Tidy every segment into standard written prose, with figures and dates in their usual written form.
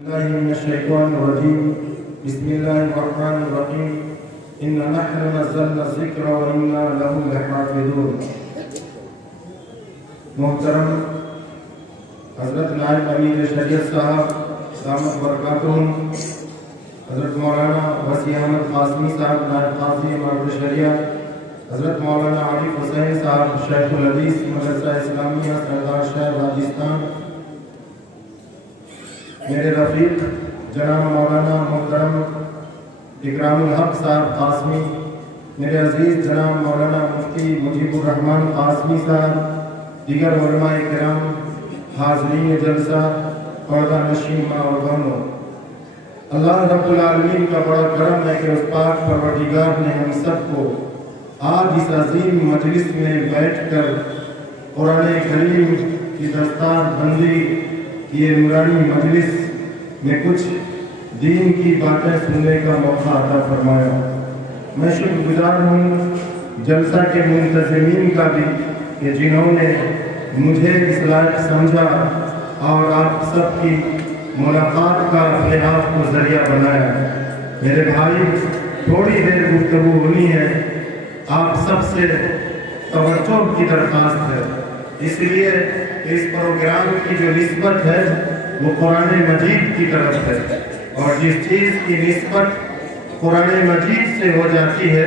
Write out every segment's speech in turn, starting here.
الله من الشيطان الرجيم. بسم الله الرحمن الرحيم. إنا نحن نزلنا الذكر وإنا له لحافظون. محترم حضرت نائب امیر شریعت صاحب دامت برکاتہم، حضرت مولانا وسیع احمد قاسمی صاحب نائب قاضی امارت شریعت، حضرت مولانا عارف حسین صاحب شیخ الحدیث مدرسہ اسلامیہ سردار شہر راجستھان، میرے رفیق جناب مولانا محترم اکرام الحق صاحب قاسمی، میرے عزیز جناب مولانا مفتی مجیب الرحمن قاسمی صاحب، دیگر علماء کرام، حاضرین جلسہ، پردہ نشین ماں اور بہنوں، اللہ رب العالمین کا بڑا کرم ہے کہ اس پاک پروردگار نے ہم سب کو آج اس عظیم مجلس میں بیٹھ کر قرآن کریم کی دستار بندی کی یہ نورانی مجلس میں کچھ دین کی باتیں سننے کا موقع عطا فرمایا۔ میں شکر گزار ہوں جلسہ کے منتظمین کا بھی کہ جنہوں نے مجھے اس لائق سمجھا اور آپ سب کی ملاقات کا اپنے آپ کو ذریعہ بنایا۔ میرے بھائی، تھوڑی دیر گفتگو ہونی ہے، آپ سب سے توجہ کی درخواست ہے، اس لیے اس پروگرام کی جو نسبت ہے وہ قرآن مجید کی طرف ہے، اور جس چیز کی نسبت قرآن مجید سے ہو جاتی ہے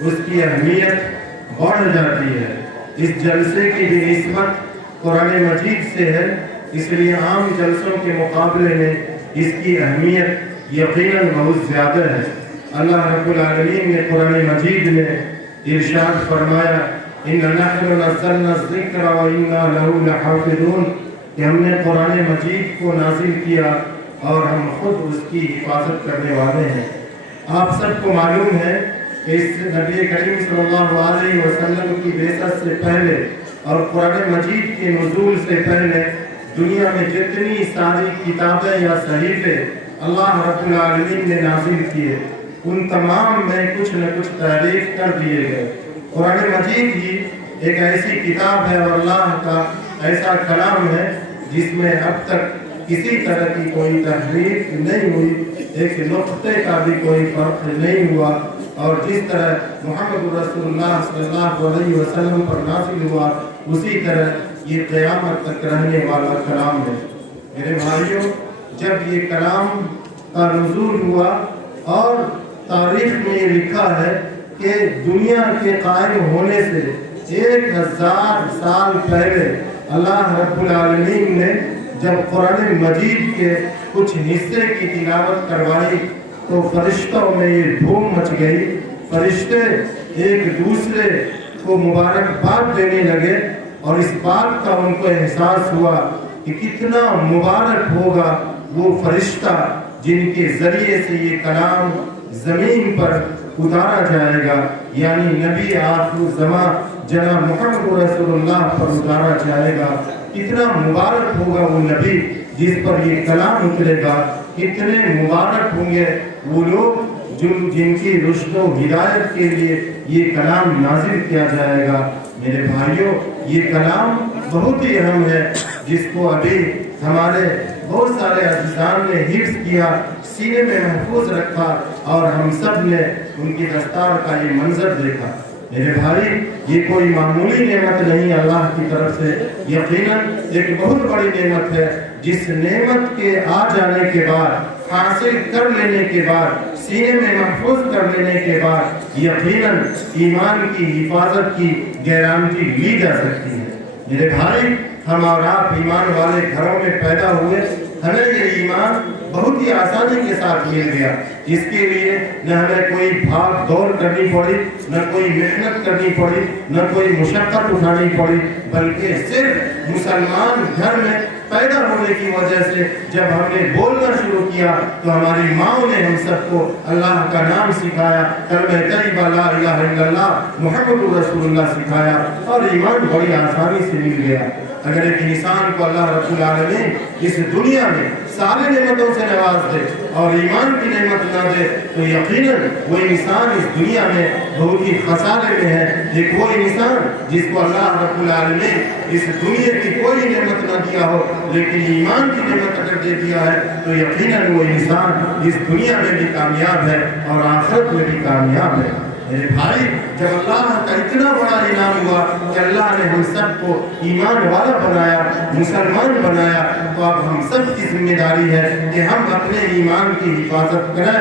اس کی اہمیت بڑھ جاتی ہے۔ اس جلسے کی بھی نسبت قرآن مجید سے ہے، اس لیے عام جلسوں کے مقابلے میں اس کی اہمیت یقیناً بہت زیادہ ہے۔ اللہ رب العالمین نے قرآن مجید میں ارشاد فرمایا، إِنَّا نَحْنُ نَزَّلْنَا الذِّكْرَ وَإِنَّا لَهُ لَحَافِظُونَ، کہ ہم نے قرآن مجید کو نازل کیا اور ہم خود اس کی حفاظت کرنے والے ہیں۔ آپ سب کو معلوم ہے کہ اس نبی کریم صلی اللہ علیہ وسلم کی بعثت سے پہلے اور قرآن مجید کے نزول سے پہلے دنیا میں جتنی ساری کتابیں یا صحیفے اللہ رب العالمین نے نازل کیے، ان تمام میں کچھ نہ کچھ تعریف کر دیے گئے۔ قرآن مجید ہی ایک ایسی کتاب ہے اور اللہ کا ایسا کلام ہے جس میں اب تک کسی طرح کی کوئی تحریف نہیں ہوئی، ایک نقطے کا بھی کوئی فرق نہیں ہوا، اور جس طرح محمد رسول اللہ صلی اللہ علیہ وسلم پر نازل ہوا اسی طرح یہ قیامت تک رہنے والا کلام ہے۔ میرے بھائیوں، جب یہ کلام کا نزول ہوا اور تاریخ میں یہ لکھا ہے کہ دنیا کے قائم ہونے سے 1000 سال پہلے اللہ رب العالمین نے جب قرآن مجید کے کچھ حصے کی تلاوت کروائی تو فرشتوں میں یہ دھوم مچ گئی، فرشتے ایک دوسرے کو مبارکباد دینے لگے، اور اس بات کا ان کو احساس ہوا کہ کتنا مبارک ہوگا وہ فرشتہ جن کے ذریعے سے یہ کلام زمین پر اتارا جائے گا، یعنی نبی آخر الزمان جناب محمد رسول اللہ پر اتارا جائے گا۔ کتنا مبارک ہوگا وہ نبی جس پر یہ کلام اترے گا، کتنے مبارک ہوں گے وہ لوگ جن کی رشد و ہدایت کے لیے یہ کلام نازل کیا جائے گا۔ میرے بھائیوں، یہ کلام بہت ہی اہم ہے جس کو ابھی ہمارے بہت سارے عزیزان نے حفظ کیا، سینے میں محفوظ رکھا، اور ہم سب نے ان کی دستار کا یہ منظر دیکھا۔ میرے بھائی، یہ کوئی معمولی نعمت نہیں اللہ کی طرف سے، یقیناً ایک بہت بڑی نعمت ہے، جس نعمت کے آ جانے کے بعد، حاصل کر لینے کے بعد، سینے میں محفوظ کر لینے کے بعد یقیناً ایمان کی حفاظت کی گارنٹی لی جا سکتی ہے۔ میرے بھائی، ہم اور آپ ایمان والے گھروں میں پیدا ہوئے، ہمیں یہ ایمان بہت ہی آسانی کے ساتھ مل گیا، جس کے لیے نہ ہمیں کوئی بھاگ دور کرنی پڑی، نہ کوئی محنت کرنی پڑی، نہ کوئی مشقت اٹھانی پڑی، بلکہ صرف مسلمان گھر میں پیدا ہونے کی وجہ سے جب ہم نے بولنا شروع کیا تو ہماری ماں نے ہم سب کو اللہ کا نام سکھایا، کلمہ طیبہ لا الہ الا اللہ محمد رسول اللہ سکھایا، اور ایمان بڑی آسانی سے مل گیا۔ اگر ایک انسان کو اللہ رب العالمین اس دنیا میں ساری نعمتوں سے نواز دے اور ایمان کی نعمت نہ دے تو یقیناً وہ انسان اس دنیا میں بہت ہی خسارے میں ہے۔ ایک وہ انسان جس کو اللہ رب العالمین اس دنیا کی کوئی نعمت نہ دیا ہو لیکن ایمان کی نعمت اگر دے دیا ہے تو یقیناً وہ انسان اس دنیا میں بھی کامیاب ہے اور آخرت میں بھی کامیاب ہے۔ میرے بھائی، جب اللہ کا اتنا بڑا انعام ہوا کہ اللہ نے ہم سب کو ایمان والا بنایا، مسلمان بنایا، تو اب ہم سب کی ذمہ داری ہے کہ ہم اپنے ایمان کی حفاظت کریں،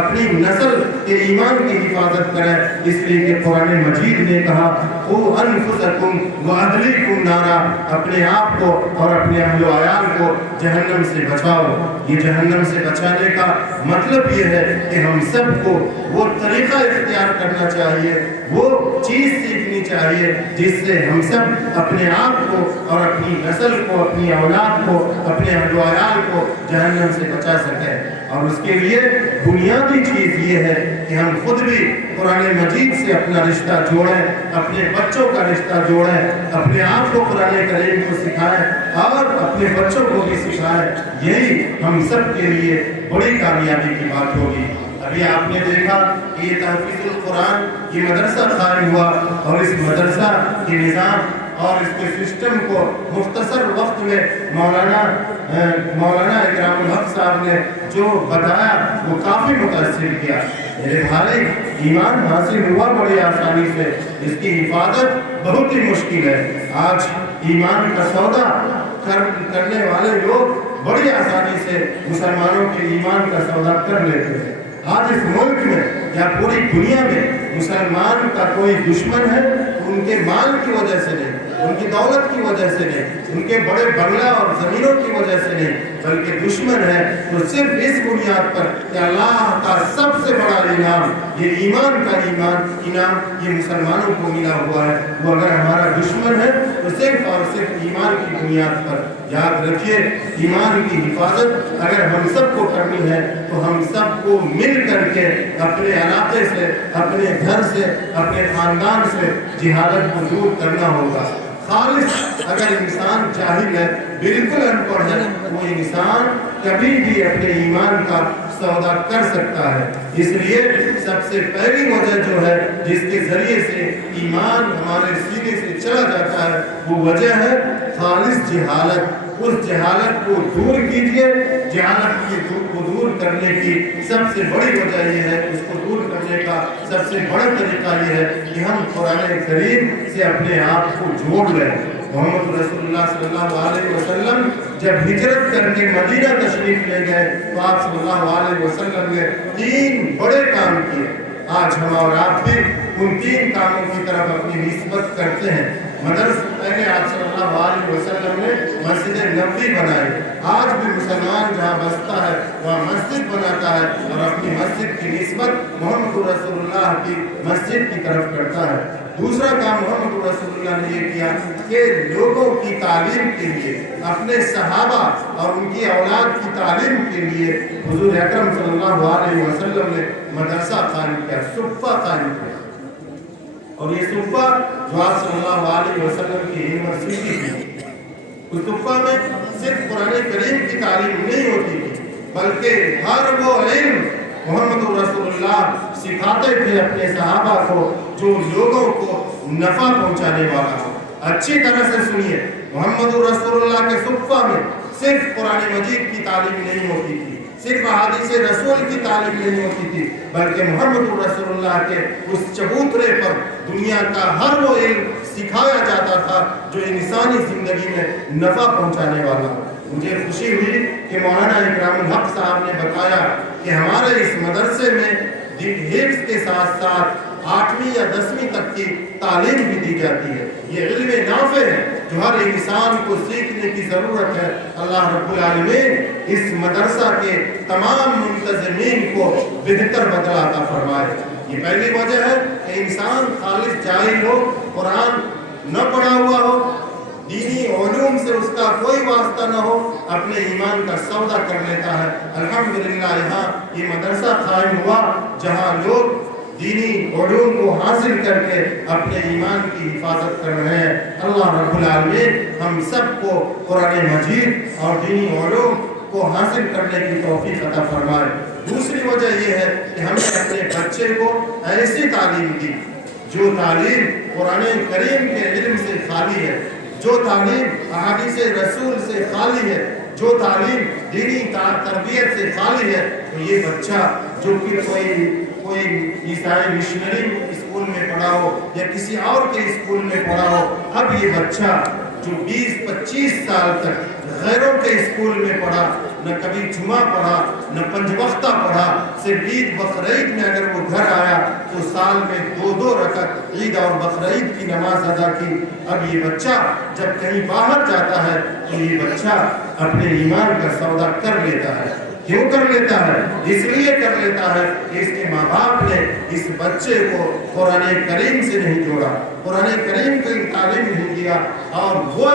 اپنی نسل کے ایمان کی حفاظت کریں۔ اس لیے کہ قرآن مجید نے کہا قُوْ أَنفُسَكُمْ وَأَهْلِيكُمْ نَارًا، اپنے آپ کو اور اپنے اہل و عیال کو جہنم سے بچاؤ۔ یہ جہنم سے بچانے کا مطلب یہ ہے کہ ہم سب کو وہ طریقہ اختیار کرنا چاہیے، وہ چیز سیکھنی چاہیے جس سے ہم سب اپنے آپ کو اور اپنی نسل کو، اپنی اولاد کو، اپنے اہل و عیال کو جہنم سے بچا سکیں۔ اور اس کے لیے بنیادی چیز یہ ہے کہ ہم خود بھی قرآن مجید سے اپنا رشتہ جوڑیں، اپنے بچوں کا رشتہ جوڑیں، اپنے آپ کو قرآن کریم کو سکھائیں اور اپنے بچوں کو بھی سکھائیں۔ یہی ہم سب کے لیے بڑی کامیابی کی بات ہوگی۔ ابھی آپ نے دیکھا کہ یہ تحفیظ القرآن یہ مدرسہ قائم ہوا اور اس مدرسہ کے نظام اور اس کے سسٹم کو مختصر وقت میں مولانا اکرام الحق صاحب نے جو بتایا وہ کافی متاثر کیا۔ میرے بھائی، ایمان حاصل ہوا بڑی آسانی سے، اس کی حفاظت بہت ہی مشکل ہے۔ آج ایمان کا سودا کرنے والے لوگ بڑی آسانی سے مسلمانوں کے ایمان کا سودا کر لیتے ہیں۔ آج اس ملک میں یا پوری دنیا میں مسلمان کا کوئی دشمن ہے ان کے مال کی وجہ سے نہیں، ان کی دولت کی وجہ سے نہیں، ان کے بڑے بنگلہ اور زمینوں کی وجہ سے نہیں، بلکہ دشمن ہے تو صرف اس بنیاد پر کہ اللہ کا سب سے بڑا انعام، یہ ایمان کا انعام یہ مسلمانوں کو ملا ہوا ہے، وہ اگر ہمارا دشمن ہے تو صرف اور صرف ایمان کی بنیاد پر۔ یاد رکھیے، ایمان کی حفاظت اگر ہم سب کو کرنی ہے تو ہم سب کو مل کر کے اپنے علاقے سے، اپنے گھر سے، اپنے خاندان سے جہالت کو دور کرنا ہوگا۔ خالص اگر انسان جاہل ہے، بالکل ان پڑھ ہے، وہ انسان کبھی بھی اپنے ایمان کا سودا کر سکتا ہے۔ اس لیے سب سے پہلی وجہ جو ہے جس کے ذریعے سے ایمان ہمارے سینے سے چلا جاتا ہے وہ وجہ ہے خالص جہالت۔ اس جہالت کو دور کیجئے۔ جہالت کو دور کرنے کی سب سے بڑی وجہ یہ ہے، اس کو دور کرنے کا سب سے بڑا طریقہ یہ ہے کہ ہم قرآن کریم سے اپنے آپ کو جوڑ لیں۔ محمد رسول اللہ صلی اللہ علیہ وسلم جب ہجرت کر کے مدینہ تشریف لے گئے تو آپ صلی اللہ علیہ وسلم نے 3 بڑے کام کیے۔ آج ہم اور آپ بھی ان 3 کاموں کی طرف اپنی نسبت کرتے ہیں۔ پہلے آپ صلی اللہ علیہ وسلم نے مسجد نبوی بنائی۔ آج بھی مسلمان جہاں بستا ہے وہاں مسجد بناتا ہے اور اپنی مسجد کی نسبت محمد رسول اللہ کی مسجد کی طرف کرتا ہے۔ دوسرا کام محمد رسول اللہ نے یہ کیا کہ لوگوں کی تعلیم کے لیے، اپنے صحابہ اور ان کی اولاد کی تعلیم کے لیے حضور اکرم صلی اللہ علیہ وسلم نے مدرسہ قائم کیا، صفہ قائم کیا۔ اور یہ صفہ جو آپ صلی اللہ علیہ وسلم کی یونیورسٹی تھی، اس صفہ میں صرف قرآن کریم کی تعلیم نہیں ہوتی تھی بلکہ ہر وہ علم محمد رسول اللہ سکھاتے تھے اپنے صحابہ کو جو لوگوں کو نفع پہنچانے والا ہو۔ اچھی طرح سے سنیے، محمد رسول اللہ کے صفہ میں صرف قرآن مجید کی تعلیم نہیں ہوتی تھی، صرف احادیث رسول کی تعلیم نہیں ہوتی تھی، بلکہ محمد رسول اللہ کے اس چبوترے پر دنیا کا ہر وہ علم سکھایا جاتا تھا جو انسانی زندگی میں نفع پہنچانے والا ہو۔ مجھے خوشی ہوئی کہ مولانا اکرام الحق صاحب نے بتایا کہ ہمارے اس مدرسے میں حفظ کے ساتھ ساتھ 8ویں یا 10ویں تک کی تعلیم بھی دی جاتی ہے۔ یہ علم نافع ہے جو ہر انسان کو سیکھنے کی ضرورت ہے۔ اللہ رب العالمین اس مدرسہ کے تمام منتظمین کو بہتر بدلہ عطا فرمائے۔ یہ پہلی وجہ ہے کہ انسان خالص جاہل ہو، قرآن نہ پڑھا ہوا ہو، دینی علوم سے اس کا کوئی واسطہ نہ ہو، اپنے ایمان کا سودا کر لیتا ہے۔ الحمدللہ یہاں یہ مدرسہ قائم ہوا جہاں لوگ دینی علوم کو حاصل کر کے اپنے ایمان کی حفاظت کر رہے ہیں۔ اللہ رب العالمین ہم سب کو قرآن مجید اور دینی علوم کو حاصل کرنے کی توفیق عطا فرمائے۔ دوسری وجہ یہ ہے کہ ہم نے اپنے بچے کو ایسی تعلیم دی جو تعلیم قرآن کریم کے علم سے خالی ہے، جو تعلیم احادیث رسول سے خالی ہے، جو تعلیم دینی تربیت سے خالی ہے، تو یہ بچہ جو کہ کوئی عیسائی مشنری اسکول میں پڑھا ہو یا کسی اور کے اسکول میں پڑھا ہو، اب یہ بچہ جو 20-25 سال تک غیروں کے اسکول میں پڑھا، نہ کبھی جمعہ پڑھا، نہ پنج وقتہ پڑھا، صرف عید بقرعید میں اگر وہ گھر آیا تو سال میں 2 رکعت عید اور بقرعید کی نماز ادا کی، اب یہ بچہ جب کہیں باہر جاتا ہے تو یہ بچہ اپنے ایمان کا سودا کر لیتا ہے۔ کیوں کر لیتا ہے؟ اس لیے کر لیتا ہے کہ اس کے ماں باپ نے اس بچے کو قرآن کریم سے نہیں جوڑا، قرآن کریم کی تعلیم نہیں دیا، اور وہ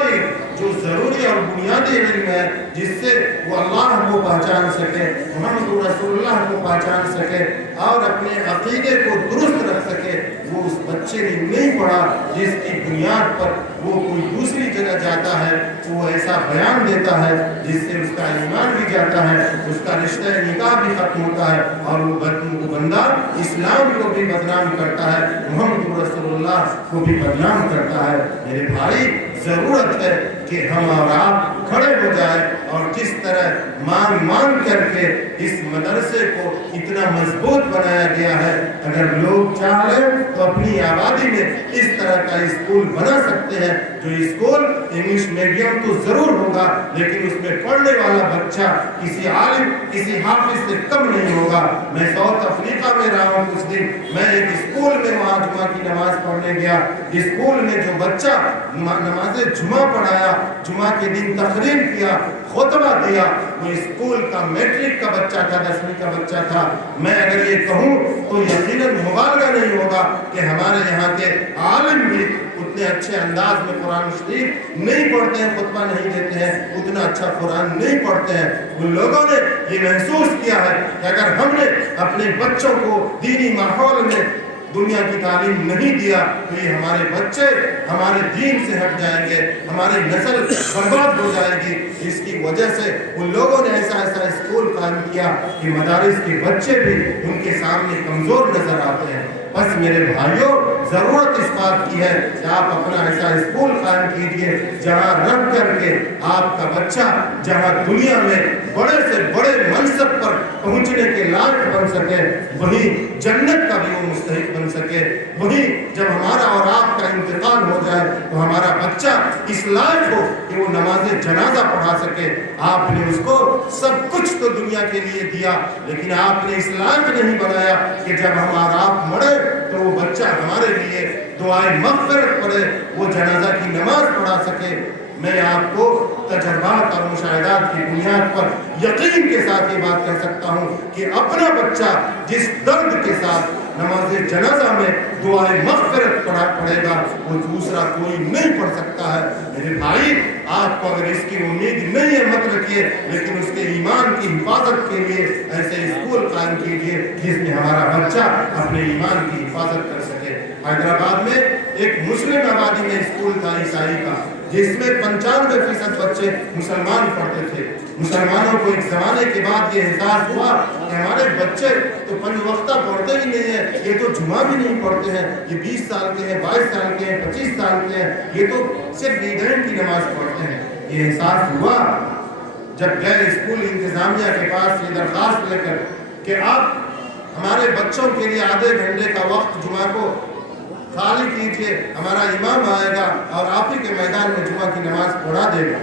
جو ضروری اور بنیادی علم ہے جس سے وہ اللہ کو پہچان سکے، محمد رسول اللہ کو پہچان سکے اور اپنے عقیدے کو درست رکھ سکے، وہ اس بچے نے نہیں پڑھا، جس کی بنیاد پر وہ کوئی دوسری جگہ جاتا ہے تو وہ ایسا بیان دیتا ہے جس سے اس کا ایمان بھی جاتا ہے، اس کا رشتہ نکاح بھی ختم ہوتا ہے، اور وہ بندہ اسلام کو بھی بدنام کرتا ہے، محمد رسول اللہ کو بھی بدنام کرتا ہے۔ میرے بھائی، ضرورت ہے کہ ہم اور آپ کھڑے ہو جائیں اور جس طرح مانگ کر کے اس مدرسے کو اتنا مضبوط بنایا گیا ہے، اگر لوگ چاہیں تو اپنی آبادی میں اس طرح کا اسکول بنا سکتے ہیں، جو اسکول انگلش میڈیم تو ضرور ہوگا لیکن اس میں پڑھنے والا بچہ کسی عالم کسی حافظ سے کم نہیں ہوگا۔ میں ساؤتھ افریقہ میں رہا ہوں کچھ دن، میں ایک اسکول میں وہاں جمعہ کی نماز پڑھنے گیا، اسکول میں جو بچہ نماز جمعہ پڑھایا، جمعہ کے دن تقریر کیا، خطبہ دیا، وہ اسکول کا میٹرک کا بچہ تھا، 10ویں کا بچہ تھا۔ میں اگر یہ کہوں تو یقیناً مبالغہ نہیں ہوگا کہ ہمارے یہاں کے عالم بھی اتنے اچھے انداز میں قرآن شریف نہیں پڑھتے ہیں، خطبہ نہیں دیتے ہیں، اتنا اچھا قرآن نہیں پڑھتے ہیں۔ ان لوگوں نے یہ محسوس کیا ہے کہ اگر ہم نے اپنے بچوں کو دینی ماحول میں دنیا کی تعلیم نہیں دیا تو یہ ہمارے بچے ہمارے دین سے ہٹ جائیں گے، ہماری نسل برباد ہو جائے گی۔ اس کی وجہ سے ان لوگوں نے ایسا اسکول قائم کیا کہ مدارس کے بچے بھی ان کے سامنے کمزور نظر آتے ہیں۔ بس میرے بھائیوں، ضرورت اس بات کی ہے کہ آپ اپنا ایسا اسکول قائم کیجئے جہاں رکھ کر کے آپ کا بچہ جہاں دنیا میں بڑے سے بڑے منصب پر پہنچنے کے لائق بن سکے، وہیں جنت کا بھی وہ مستحق بن سکے۔ وہیں جب ہمارا اور آپ کا انتقال ہو جائے تو ہمارا بچہ اس لائق ہو کہ وہ نماز جنازہ پڑھا سکے۔ آپ نے اس کو سب کچھ تو دنیا کے لیے دیا، لیکن آپ نے اس لائق نہیں بنایا کہ جب ہم اور آپ مرے تو وہ بچہ ہمارے لیے دعائے مغفرت پڑھے، وہ جنازہ کی نماز پڑھا سکے۔ میں آپ کو تجربات اور مشاہدات کی بنیاد پر یقین کے ساتھ یہ بات کہہ سکتا ہوں کہ اپنا بچہ جس درد کے ساتھ نماز جنازہ میں دعائے مغفرت پڑھے گا وہ دوسرا کوئی نہیں پڑھ سکتا ہے۔ میرے بھائی، آپ کو اگر اس کی امید نہیں ہے مت رکھیے، لیکن اس کے ایمان کی حفاظت کے لیے ایسے اسکول قائم کیجیے جس میں ہمارا بچہ اپنے ایمان کی حفاظت کر سکے۔ حیدرآباد میں ایک مسلم آبادی میں اسکول تھا عیسائی کا، جس میں 95% بچے مسلمان پڑھتے تھے۔ مسلمانوں کو ایک زمانے کے بعد یہ احساس ہوا کہ ہمارے بچے تو 5 وقتہ پڑھتے ہی نہیں ہیں، یہ تو جمعہ بھی نہیں پڑھتے ہیں، یہ 20 سال کے ہیں، 22 سال کے ہیں، 25 سال کے ہیں، یہ تو صرف عیدین کی نماز پڑھتے ہیں۔ یہ احساس ہوا جب گئے اسکول انتظامیہ کے پاس یہ درخواست لے کر کہ آپ ہمارے بچوں کے لیے آدھے گھنٹے کا وقت جمعہ کو خالی کیجئے، ہمارا امام آئے گا اور آپ ہی کے میدان میں جمعہ کی نماز پڑھا دے گا۔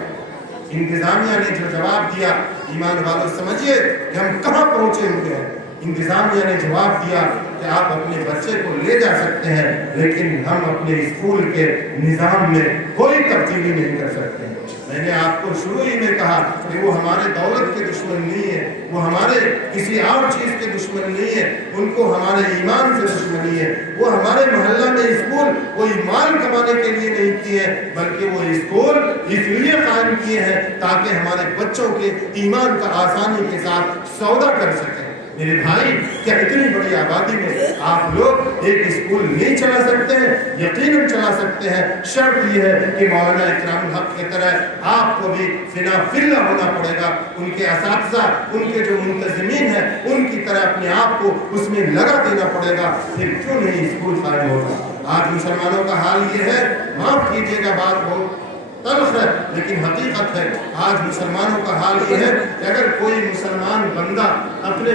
انتظامیہ نے جو جواب دیا، ایمان والوں سمجھیے کہ ہم کہاں پہنچے ہوئے ہیں۔ انتظامیہ نے جواب دیا کہ آپ اپنے بچے کو لے جا سکتے ہیں، لیکن ہم اپنے اسکول کے نظام میں کوئی تبدیلی نہیں کر سکتے۔ میں نے آپ کو شروع ہی میں کہا کہ وہ ہمارے دولت کے دشمن نہیں ہے، وہ ہمارے کسی اور چیز کے دشمن نہیں ہے، ان کو ہمارے ایمان سے دشمنی ہے۔ وہ ہمارے محلہ میں اسکول کوئی مال کمانے کے لیے نہیں کیے ہیں، بلکہ وہ اسکول اس لیے قائم کیے ہیں تاکہ ہمارے بچوں کے ایمان کا آسانی کے ساتھ سودا کر سکیں۔ میرے بھائی کیا اتنی بڑی آبادی میں آپ لوگ ایک اسکول نہیں چلا سکتے ہیں؟ یقیناً چلا سکتے ہیں، شرط یہ ہے کہ مولانا اکرام الحق کی طرح آپ کو بھی فنا فلا ہونا پڑے گا، ان کے اساتذہ، ان کے جو منتظمین ہیں ان کی طرح اپنے آپ کو اس میں لگا دینا پڑے گا، پھر کیوں نہیں اسکول قائم ہوگا۔ آج مسلمانوں کا حال یہ ہے، معاف کیجیے گا بات بہت تلخ ہے لیکن حقیقت ہے، آج مسلمانوں کا حال یہ ہے کہ اگر کوئی مسلمان بندہ اپنے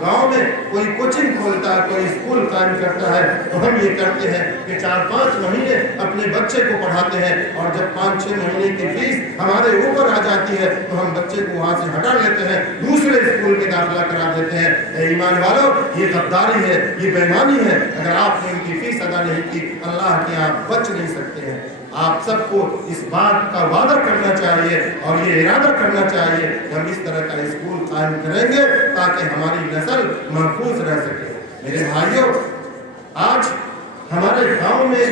گاؤں میں کوئی کوچنگ کھولتا ہے، کوئی اسکول قائم کرتا ہے، تو ہم یہ کرتے ہیں کہ 4-5 مہینے اپنے بچے کو پڑھاتے ہیں، اور جب 5-6 مہینے کی فیس ہمارے اوپر آ جاتی ہے تو ہم بچے کو وہاں سے ہٹا لیتے ہیں، دوسرے اسکول میں داخلہ کرا دیتے ہیں۔ اے ایمان والو، یہ غداری ہے، یہ بے ایمانی ہے۔ اگر آپ نے ان کی فیس ادا نہیں کی، اللہ کے آپ بچ نہیں سکتے ہیں۔ آپ سب کو اس بات کا وعدہ کرنا چاہیے اور یہ ارادہ کرنا چاہیے کہ ہم اس طرح کا اسکول قائم کریں گے تاکہ ہماری نسل محفوظ رہ سکے۔ میرے بھائیوں، آج ہمارے گاؤں میں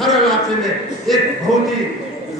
ہر علاقے میں ایک بہت ہی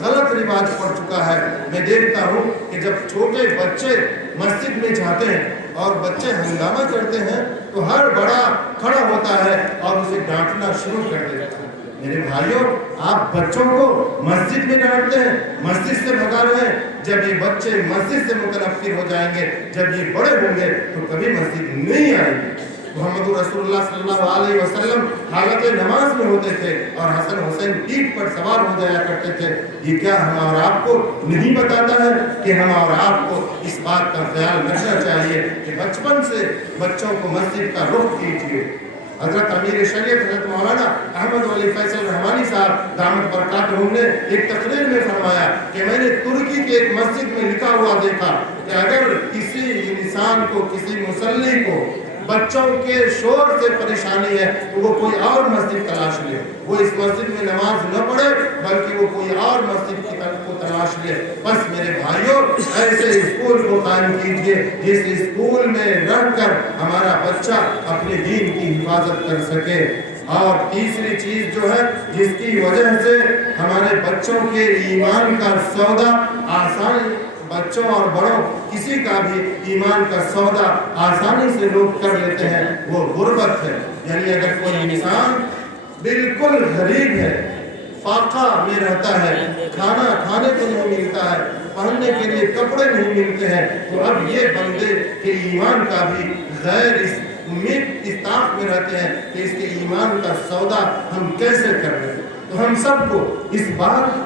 غلط رواج پڑ چکا ہے۔ میں دیکھتا ہوں کہ جب چھوٹے بچے مسجد میں جاتے ہیں اور بچے ہنگامہ کرتے ہیں تو ہر بڑا کھڑا ہوتا ہے اور اسے ڈانٹنا شروع کر دیتا ہے۔ میرے بھائیوں، آپ بچوں کو مسجد میں ڈانٹتے ہیں، مسجد سے بھگا رہے ہیں۔ جب یہ بچے مسجد سے متنفر ہو جائیں گے، جب یہ بڑے ہوں گے تو کبھی مسجد نہیں آئیں گے۔ محمد رسول اللہ صلی اللہ علیہ وسلم حالت نماز میں ہوتے تھے اور حسن حسین پیٹھ پر سوار ہو جایا کرتے تھے۔ یہ کیا ہم اور آپ کو نہیں بتاتا ہے کہ ہم اور آپ کو اس بات کا خیال رکھنا چاہیے کہ بچپن سے بچوں کو مسجد کا رخ کیجیے۔ حضرت امیر شریعت حضرت مولانا احمد ولی فیصل رحمانی صاحب دامت برکاتہم نے ایک تقریر میں فرمایا کہ میں نے ترکی کے ایک مسجد میں لکھا ہوا دیکھا کہ اگر کسی انسان کو، کسی مصلی کو بچوں کے شور سے پریشانی ہے تو وہ کوئی اور مسجد تلاش لے، وہ اس مسجد میں نماز نہ پڑھے بلکہ وہ کوئی اور مسجد کی طرف کو تلاش لے۔ بس میرے بھائیوں، ایسے اسکول کو قائم کیجیے جس اسکول میں رہ کر ہمارا بچہ اپنے دین کی حفاظت کر سکے۔ اور تیسری چیز جو ہے جس کی وجہ سے ہمارے بچوں کے ایمان کا سودا آسان، بچوں اور بڑوں کسی کا بھی ایمان کا سودا آسانی سے لوگ کر لیتے ہیں، وہ غربت ہے۔ یعنی اگر کوئی انسان بالکل غریب ہے، فاقہ میں رہتا ہے، کھانا کھانے کو نہیں ملتا ہے، پہننے کے لیے کپڑے نہیں ملتے ہیں، تو اب یہ بندے کے ایمان کا بھی غیر امید استاق میں رہتے ہیں کہ اس کے ایمان کا سودا ہم کیسے کر رہے ہیں۔ تو ہم سب کو اس بات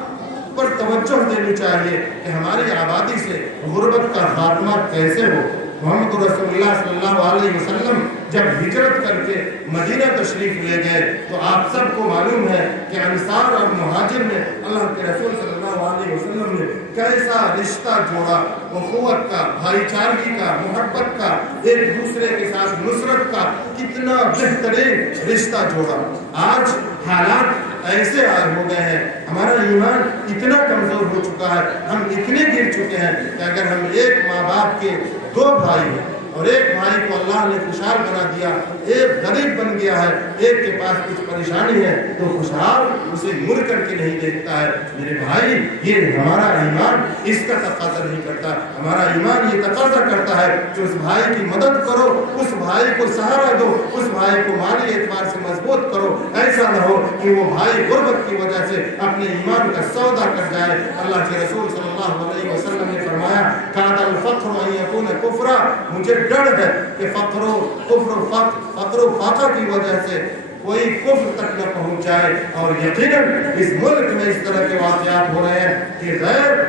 پر توجہ دینی چاہیے کہ ہماری آبادی سے غربت کا خاتمہ کیسے ہو۔ محمد رسول اللہ صلی اللہ علیہ وسلم جب ہجرت کر کے مدینہ تشریف لے گئے تو آپ سب کو معلوم ہے کہ انصار اور مہاجر میں اللہ کے رسول صلی اللہ علیہ وسلم نے کیسا رشتہ جوڑا، اخوت کا، بھائی چارگی کا، محبت کا، ایک دوسرے کے ساتھ نصرت کا کتنا بہترین رشتہ جوڑا۔ آج حالات ایسے ہو گئے ہیں، ہمارا ایمان اتنا کمزور ہو چکا ہے، ہم اتنے گر چکے ہیں کہ اگر ہم ایک ماں باپ کے 2 بھائی ہیں اور ایک بھائی کو اللہ نے خوشحال بنا دیا، ایک غریب بن گیا ہے، ایک کے پاس کچھ پریشانی ہے تو خوشحال اسے مڑ کر کے نہیں دیکھتا ہے۔ میرے بھائی، یہ ہمارا ایمان اس کا تقاضا نہیں کرتا، ہمارا ایمان یہ تقاضا کرتا ہے کہ اس بھائی کی مدد کرو، اس بھائی کو سہارا دو، اس بھائی کو مالی اعتبار سے مضبوط کرو۔ ایسا نہ ہو کہ وہ بھائی غربت کی وجہ سے اپنے ایمان کا سودا کر جائے۔ اللہ کے رسول صلی اللہ علیہ وسلم نے فرمایا کاد الفقر ان یکون کفرا، مجھے ڈر ہے کہ فقر و فاقہ کی وجہ سے کوئی کفر تک نہ پہنچ جائے۔ اور یقیناً اس ملک میں اس طرح کے واقعات ہو رہے ہیں کہ غیر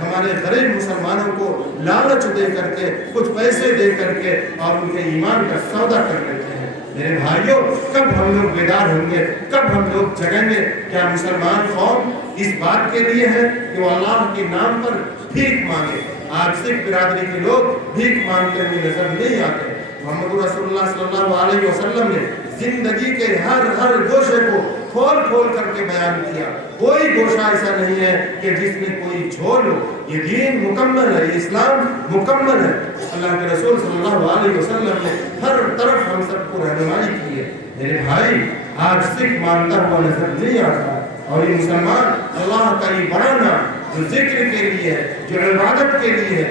ہمارے غریب مسلمانوں کو لالچ دے کر کے، کچھ پیسے دے کر کے اور ان کے ایمان کا سودا کر لیتے ہیں۔ میرے بھائیوں، کب ہم لوگ بیدار ہوں گے، کب ہم لوگ جگیں گے؟ کیا مسلمان قوم اس بات کے لیے ہے کہ وہ اللہ کے نام پر بھیک مانگے؟ آج سکھ برادری کے لوگ بھیک مانگتے ہوئے نظر نہیں آتے۔ محمد رسول اللہ صلی اللہ علیہ وسلم نے زندگی کے ہر گوشے کو کھول کھول کر کے بیان کیا۔ کوئی گوشہ ایسا نہیں ہے کہ جس میں کوئی جھول ہو۔ یہ دین مکمل ہے، یہ اسلام مکمل ہے۔ اللہ کے رسول صلی اللہ علیہ وسلم نے ہر طرف ہم سب کو رہنمائی کی ہے۔ میرے بھائی، آج سکھ مانتا ہوا نظر نہیں آتا، اور یہ مسلمان اللہ کا یہ بڑا نام جو ذکر کے لیے ہے، جو عبادت کے لیے ہے،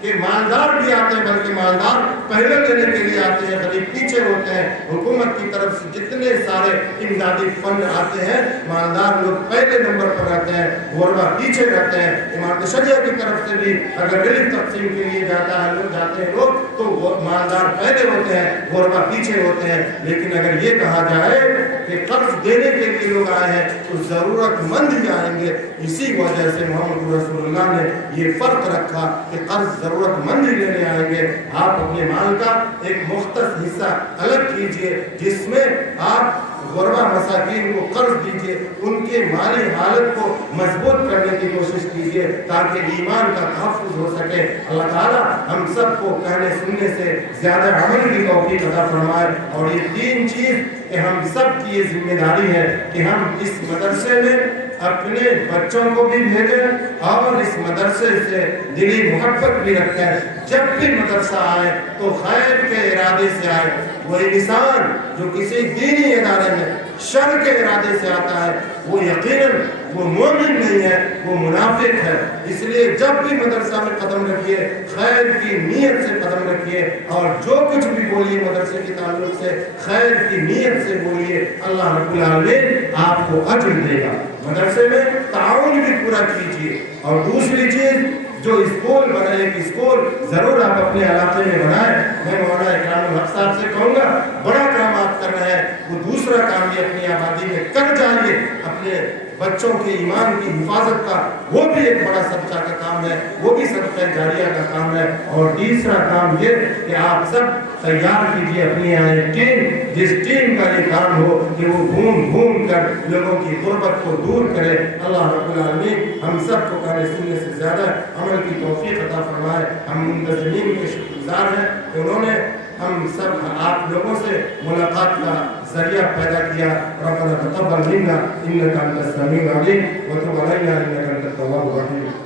کہ مالدار بھی آتے ہیں بلکہ مالدار پہلے دینے کے لیے آتے ہیں، غریب پیچھے ہوتے ہیں۔ حکومت کی طرف سے جتنے سارے امدادی فنڈ آتے ہیں مالدار لوگ پہلے نمبر پر رہتے ہیں، غربا پیچھے رہتے ہیں۔ امارت شریعہ کی طرف سے بھی اگر ریلیف تقسیم کے لیے جاتے ہیں لوگ تو مالدار پہلے ہوتے ہیں، غربا پیچھے ہوتے ہیں۔ لیکن اگر یہ کہا جائے کہ قرض دینے کے لیے لوگ آئے ہیں تو ضرورت مند ہی آئیں گے، اسی وجہ سے محمد رسول اللہ نے یہ فرق رکھا کہ قرض ضرورت مند ہی لینے آئیں گے۔ آپ اپنے مال کا ایک مختص حصہ الگ کیجئے جس میں آپ غربا مساکین کو قرض دیجئے، ان کے مالی حالت کو مضبوط کرنے کی کوشش کیجئے تاکہ ایمان کا تحفظ ہو سکے۔ اللہ تعالیٰ ہم سب کو کہنے سننے سے زیادہ عمل کی توفیق عطا فرمائے۔ اور یہ تین چیز کہ ہم سب کی یہ ذمہ داری ہے کہ ہم اس مدرسے میں اپنے بچوں کو بھی بھیجیں اور اس مدرسے سے دلی محبت بھی رکھیں۔ جب بھی مدرسہ آئے تو خیر کے ارادے سے آئے۔ وہ انسان جو کسی دینی ادارے میں شر کے ارادے سے آتا ہے وہ یقیناً وہ مومن نہیں ہے، وہ منافق ہے۔ اس لیے جب بھی مدرسہ میں قدم رکھیے خیر کی نیت سے قدم رکھیے، اور جو کچھ بھی بولیے مدرسے کے تعلق سے خیر کی نیت سے بولیے، اللہ رب العالمین آپ کو اجر دے گا۔ مدرسے میں تعاون بھی پورا کیجیے۔ اور دوسری چیز جو اسکول بنے، ایک اسکول ضرور آپ اپنے علاقے میں بنائیں۔ میں مولانا اکرام الحق صاحب سے کہوں گا بڑا کام آپ کر رہے ہیں، وہ دوسرا کام بھی اپنی آبادی میں کر جائیے۔ اپنے بچوں کے ایمان کی حفاظت کا وہ بھی ایک بڑا صدقہ کا کام ہے، وہ بھی صدقہ جاریہ کا کام ہے۔ اور تیسرا کام یہ کہ آپ سب تیار کیجیے اپنی ٹیم، جس ٹیم کا یہ کام ہو کہ وہ گھوم گھوم کر لوگوں کی غربت کو دور کرے۔ اللہ رب العالمین ہم سب کو کہنے سننے سے زیادہ عمل کی توفیق عطا فرمائے۔ ہم منتظمین کے شکر گزار ہیں کہ انہوں نے ہم سب آپ لوگوں سے ملاقات کا ذریعہ پیدا کیا۔ ربنا تقبل منا انك انت السميع العليم وتب علينا انك انت التواب الرحيم۔